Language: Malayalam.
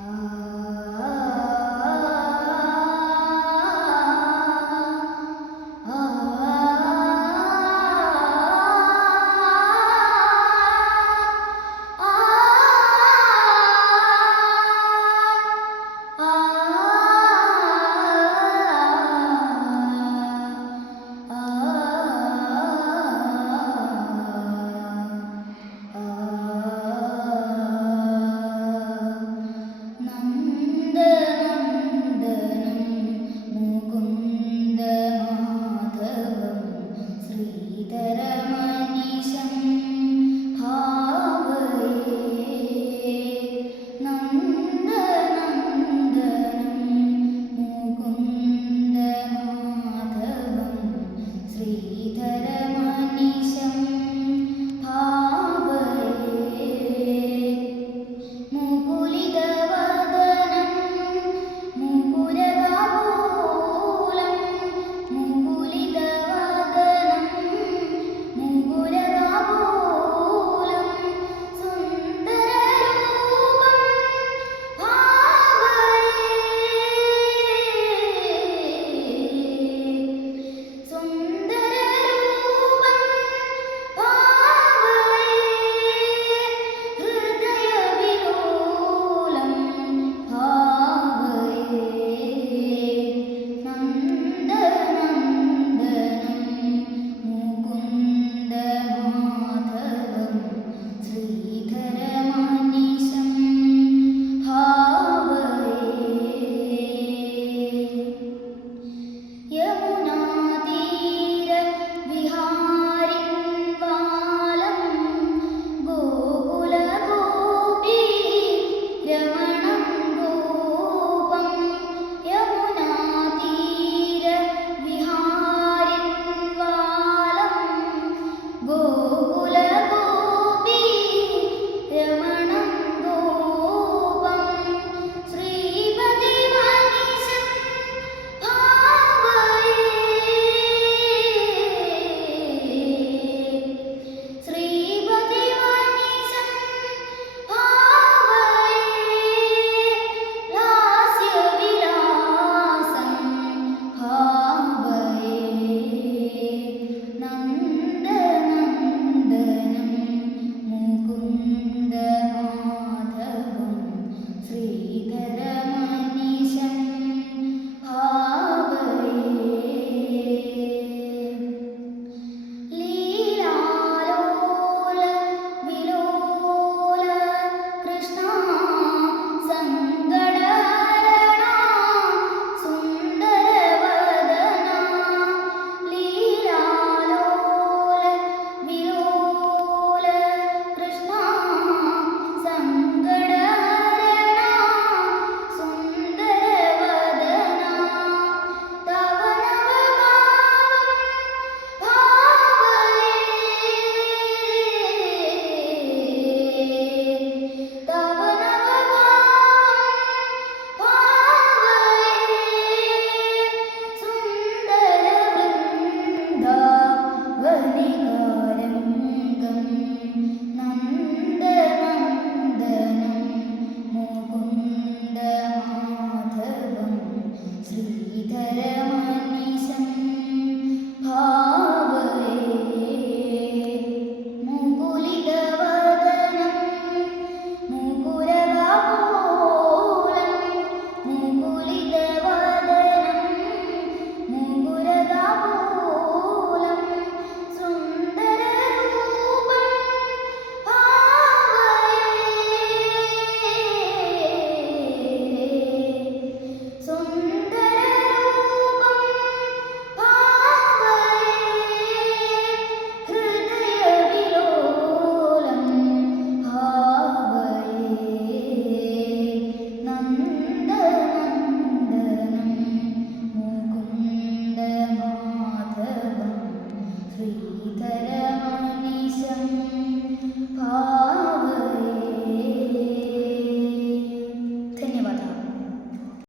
Ah. ഉദര